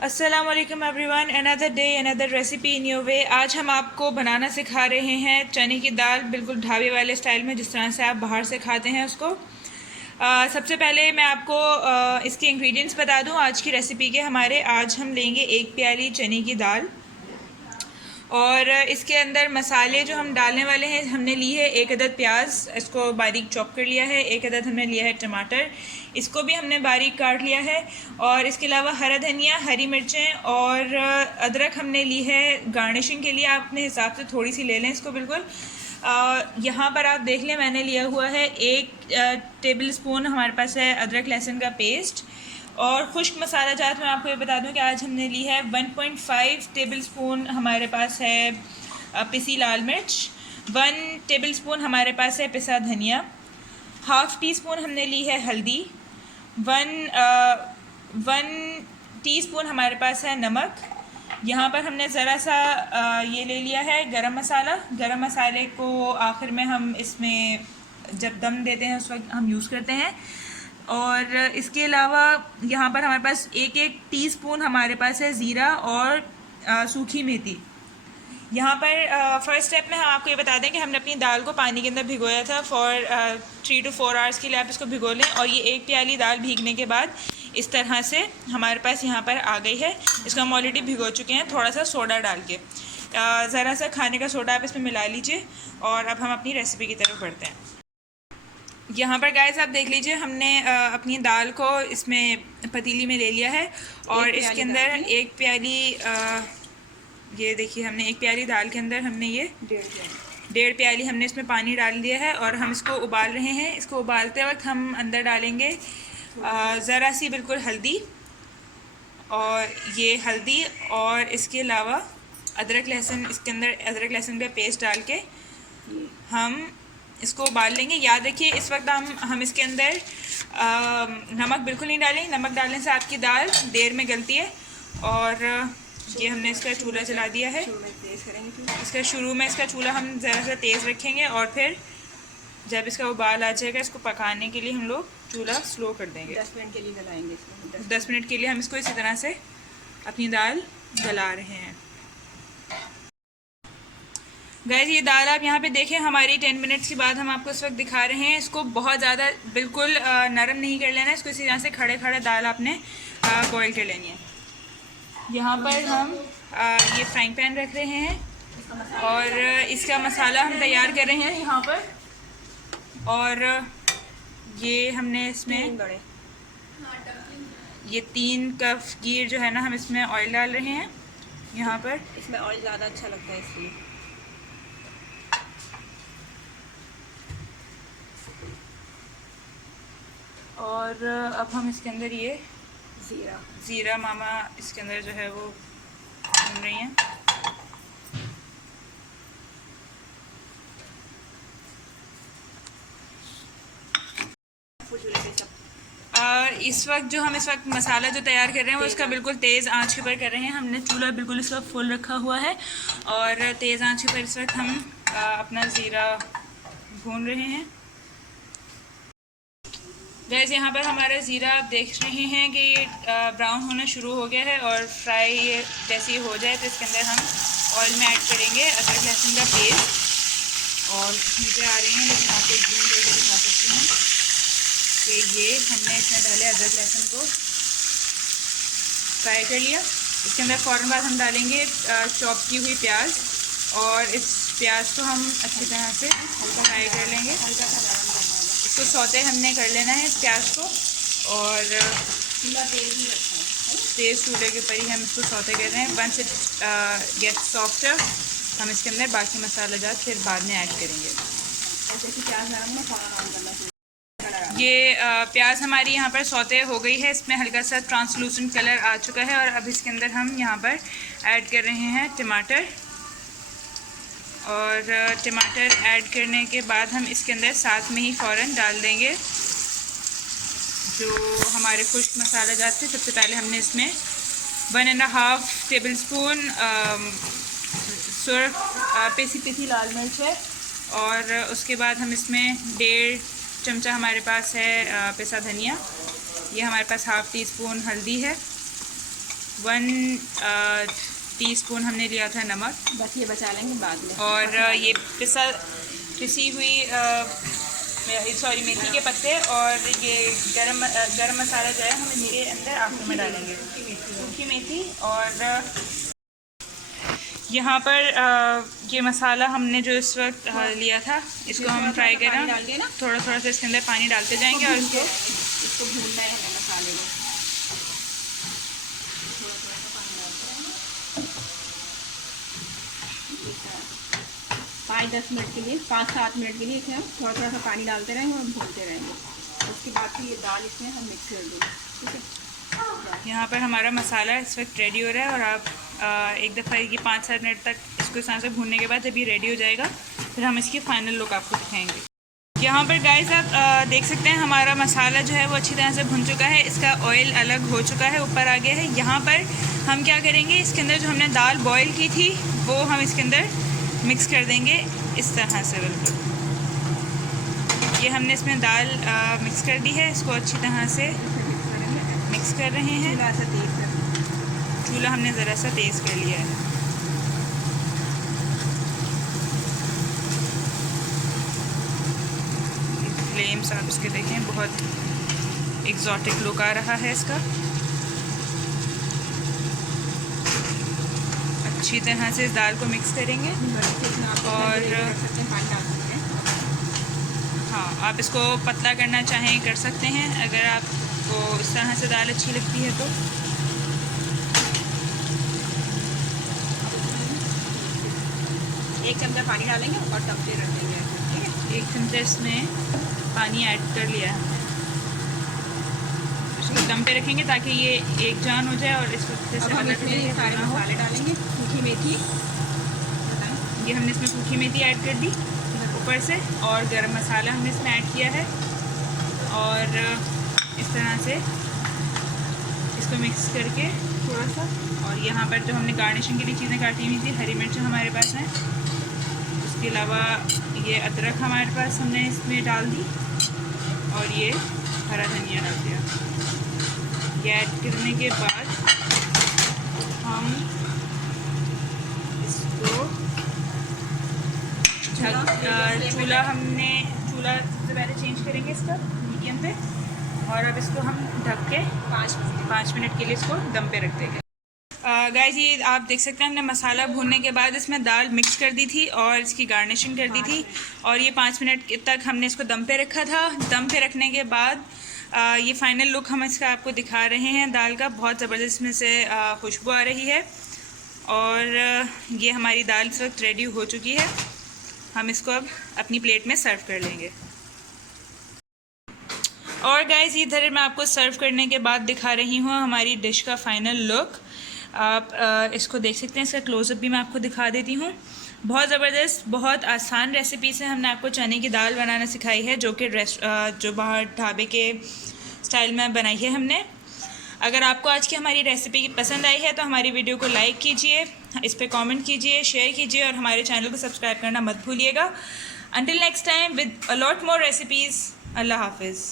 अस्सलामुअलैकुम everyone, another day another recipe in your way. आज हम आपको बनाना सिखा रहे हैं चने की दाल, बिल्कुल ढाबे वाले स्टाइल में, जिस तरह से आप बाहर से खाते हैं उसको। सबसे पहले मैं आपको इसके इंग्रेडिएंट्स बता दूं आज की रेसिपी के। हमारे आज हम लेंगे 1 प्याली चने की दाल, और इसके अंदर मसाले जो हम डालने वाले हैं, हमने ली है 1 अदद प्याज, इसको बारीक चॉप कर लिया है। 1 अदद हमने लिया है टमाटर, इसको भी हमने बारीक काट लिया है। और इसके अलावा हरा धनिया, हरी मिर्चें और अदरक हमने ली है गार्निशिंग के लिए। आप अपने हिसाब से थोड़ी सी ले लें इसको। बिल्कुल यहाँ पर आप देख लें, मैंने लिया हुआ है 1 टेबल स्पून हमारे पास है अदरक लहसुन का पेस्ट। और खुश्क मसाला जात मैं आपको ये बता दूं कि आज हमने ली है 1.5 टेबल स्पून हमारे पास है पिसी लाल मिर्च, 1 टेबल स्पून हमारे पास है पिसा धनिया, हाफ़ टी स्पून हमने ली है हल्दी, 1 टीस्पून हमारे पास है नमक। यहाँ पर हमने ज़रा सा ये ले लिया है गरम मसाला। गरम मसाले को आखिर में हम इसमें जब दम देते हैं उस वक्त हम यूज़ करते हैं। और इसके अलावा यहाँ पर हमारे पास 1 टीस्पून हमारे पास है ज़ीरा और सूखी मेथी। यहाँ पर फर्स्ट स्टेप में हम आपको ये बता दें कि हमने अपनी दाल को पानी के अंदर भिगोया था फॉर 3 to 4 आवर्स के लिए। आप इसको भिगो लें, और ये 1 प्याली दाल भीगने के बाद इस तरह से हमारे पास यहाँ पर आ गई है। इसको हम ऑलरेडी भिगो चुके हैं थोड़ा सा सोडा डाल के। ज़रा सा खाने का सोडा आप इसमें मिला लीजिए। और अब हम अपनी रेसिपी की तरफ बढ़ते हैं। यहाँ पर गाइस आप देख लीजिए, हमने अपनी दाल को इसमें पतीली में ले लिया है, और इसके अंदर 1 प्याली ये देखिए, हमने 1 प्याली दाल के अंदर हमने ये 1.5 प्याली हमने इसमें पानी डाल दिया है, और हम इसको उबाल रहे हैं। इसको उबालते वक्त हम अंदर डालेंगे ज़रा सी बिल्कुल हल्दी, और ये हल्दी, और इसके अलावा अदरक लहसुन, इसके अंदर अदरक लहसुन का पेस्ट डाल के हम इसको उबाल लेंगे। याद रखिए इस वक्त हम इसके अंदर नमक बिल्कुल नहीं डालेंगे। नमक डालने से आपकी दाल देर में गलती है। और ये हमने इसका चूल्हा जला दिया है। इसका शुरू में इसका चूल्हा हम ज़रा सा तेज़ रखेंगे, और फिर जब इसका उबाल आ जाएगा, इसको पकाने के लिए हम लोग चूल्हा स्लो कर देंगे। 10 मिनट के लिए गलाएंगे। 10 मिनट के लिए हम इसको इसी तरह से अपनी दाल गला रहे हैं। गाइस ये दाल आप यहाँ पे देखें, हमारी 10 मिनट्स के बाद हम आपको इस वक्त दिखा रहे हैं। इसको बहुत ज़्यादा बिल्कुल नरम नहीं कर लेना है। इसको इसी तरह से खड़े खड़े दाल आपने बॉईल कर लेनी है। यहाँ पर हम ये फ्राइंग पैन रख रहे हैं, और इसका मसाला हम तैयार कर रहे हैं यहाँ पर। और ये हमने इसमें ये 3 कप गीर जो है ना, हम इसमें ऑयल डाल रहे हैं। यहाँ पर इसमें ऑयल ज़्यादा अच्छा लगता है इसलिए। और अब हम इसके अंदर ये ज़ीरा मामा इसके अंदर जो है वो भून रही हैं। इस वक्त जो हम मसाला जो तैयार कर रहे हैं वो इसका बिल्कुल तेज़ आंच के ऊपर कर रहे हैं। हमने चूल्हा बिल्कुल इस वक्त फुल रखा हुआ है, और तेज़ आंच के ऊपर इस वक्त हम अपना ज़ीरा भून रहे हैं। गैस यहाँ पर हमारा ज़ीरा आप देख रहे हैं कि ये ब्राउन होना शुरू हो गया है, और फ्राई जैसे ही हो जाए तो इसके अंदर हम ऑयल में ऐड करेंगे अदरक लहसुन का पेस्ट। और नीचे आ रहे हैं, लेकिन आप एक जूम करके दिखा सकते हैं कि ये हमने इसमें पहले अदरक लहसुन को फ्राई कर लिया। इसके अंदर फ़ौरन बाद हम डालेंगे चॉप की हुई प्याज, और इस प्याज को हम अच्छी तरह से फ्राई कर लेंगे। इसको सौते हमने कर लेना है इस प्याज को, और तेज़ चूल्हे के ऊपर ही हम इसको सौते कर रहे हैं। वंस इट गेट्स सॉफ्टर, हम इसके अंदर बाकी मसाला जात फिर बाद में ऐड करेंगे। ये प्याज हमारी यहाँ पर सौते हो गई है, इसमें हल्का सा ट्रांसलूसेंट कलर आ चुका है। और अब इसके अंदर हम यहाँ पर ऐड कर रहे हैं टमाटर। और टमाटर ऐड करने के बाद हम इसके अंदर साथ में ही फ़ौरन डाल देंगे जो हमारे खुश्क मसाला जात थे। सबसे पहले हमने इसमें 1.5 टेबल स्पून सुर्ख पिसी लाल मिर्च है, और उसके बाद हम इसमें 1.5 चमचा हमारे पास है पिसा धनिया। ये हमारे पास हाफ़ टी स्पून हल्दी है, 1 टीस्पून हमने लिया था नमक, बस ये बचा लेंगे बाद में। और ये पिसी हुई मेथी के पत्ते, और ये गरम मसाला जो है हम इसके अंदर आखिर में डालेंगे, सूखी मेथी। और यहाँ पर ये मसाला हमने जो इस वक्त लिया था, इसको हम फ्राई करें, थोड़ा थोड़ा सा इसके अंदर पानी डालते जाएंगे और इसको भूनना है हमें मसाले को। 5-10 मिनट के लिए, 5-7 मिनट के लिए इसमें हम थोड़ा थोड़ा सा पानी डालते रहेंगे और भूनते रहेंगे। उसके बाद फिर ये दाल इसमें हम मिक्स कर देंगे, ठीक है। यहाँ पर हमारा मसाला इस वक्त रेडी हो रहा है, और आप एक दफ़ा ये 5-7 मिनट तक इसको इस तरह से भूनने के बाद जब ये रेडी हो जाएगा, फिर हम इसकी फ़ाइनल लुक आपको दिखाएंगे। यहाँ पर गाइस आप देख सकते हैं हमारा मसाला जो है वो अच्छी तरह से भुन चुका है, इसका ऑयल अलग हो चुका है, ऊपर आ गया है। यहाँ पर हम क्या करेंगे, इसके अंदर जो हमने दाल बॉयल की थी वो हम इसके अंदर मिक्स कर देंगे इस तरह से। बिल्कुल ये हमने इसमें दाल मिक्स कर दी है, इसको अच्छी तरह से मिक्स कर रहे हैं। चूल्हा हमने ज़रा सा तेज़ कर लिया है। फ्लेम्स आप इसके देखें, बहुत एग्जॉटिक लुक आ रहा है इसका। अच्छी तरह से इस दाल को मिक्स करेंगे, और हाँ, आप इसको पतला करना चाहें कर सकते हैं, अगर आपको इस तरह से दाल अच्छी लगती है तो। एक चमचा पानी डालेंगे और टपके रख देंगे, ठीक है। 1 चमचा इसमें पानी ऐड कर लिया है, इसको दम पे रखेंगे ताकि ये एक जान हो जाए, और इसको अब हम इसमें ये सारे मसाले डालेंगे। सूखी मेथी, ये हमने इसमें सूखी मेथी ऐड कर दी ऊपर से, और गरम मसाला हमने इसमें ऐड किया है, और इस तरह से इसको मिक्स करके थोड़ा सा। और यहाँ पर जो हमने गार्निशिंग के लिए चीज़ें काटी हुई थी, हरी मिर्च हमारे पास हैं, उसके अलावा ये अदरक हमारे पास हमने इसमें डाल दी, और ये हरा धनिया डाल दिया। ये ऐड करने के बाद हम इसको चूल्हा सबसे पहले चेंज करेंगे इसका मीडियम पे, और अब इसको हम ढक के 5 मिनट के लिए इसको दम पे रख देंगे। गाइस ये आप देख सकते हैं हमने मसाला भूनने के बाद इसमें दाल मिक्स कर दी थी और इसकी गार्निशिंग कर दी थी, और ये 5 मिनट तक हमने इसको दम पे रखा था। दम पे रखने के बाद ये फ़ाइनल लुक हम इसका आपको दिखा रहे हैं दाल का। बहुत ज़बरदस्त इसमें से खुशबू आ रही है, और ये हमारी दाल इस वक्त रेडी हो चुकी है। हम इसको अब अपनी प्लेट में सर्व कर लेंगे। और गाइस इधर मैं आपको सर्व करने के बाद दिखा रही हूँ हमारी डिश का फ़ाइनल लुक। आप इसको देख सकते हैं, इसका क्लोज़अप भी मैं आपको दिखा देती हूँ। बहुत ज़बरदस्त, बहुत आसान रेसिपी से हमने आपको चने की दाल बनाना सिखाई है, जो कि जो बाहर ढाबे के स्टाइल में बनाई है हमने। अगर आपको आज की हमारी रेसिपी पसंद आई है तो हमारी वीडियो को लाइक कीजिए, इस पर कमेंट कीजिए, शेयर कीजिए, और हमारे चैनल को सब्सक्राइब करना मत भूलिएगा। Until next time with a lot more recipes. अल्लाह हाफिज़।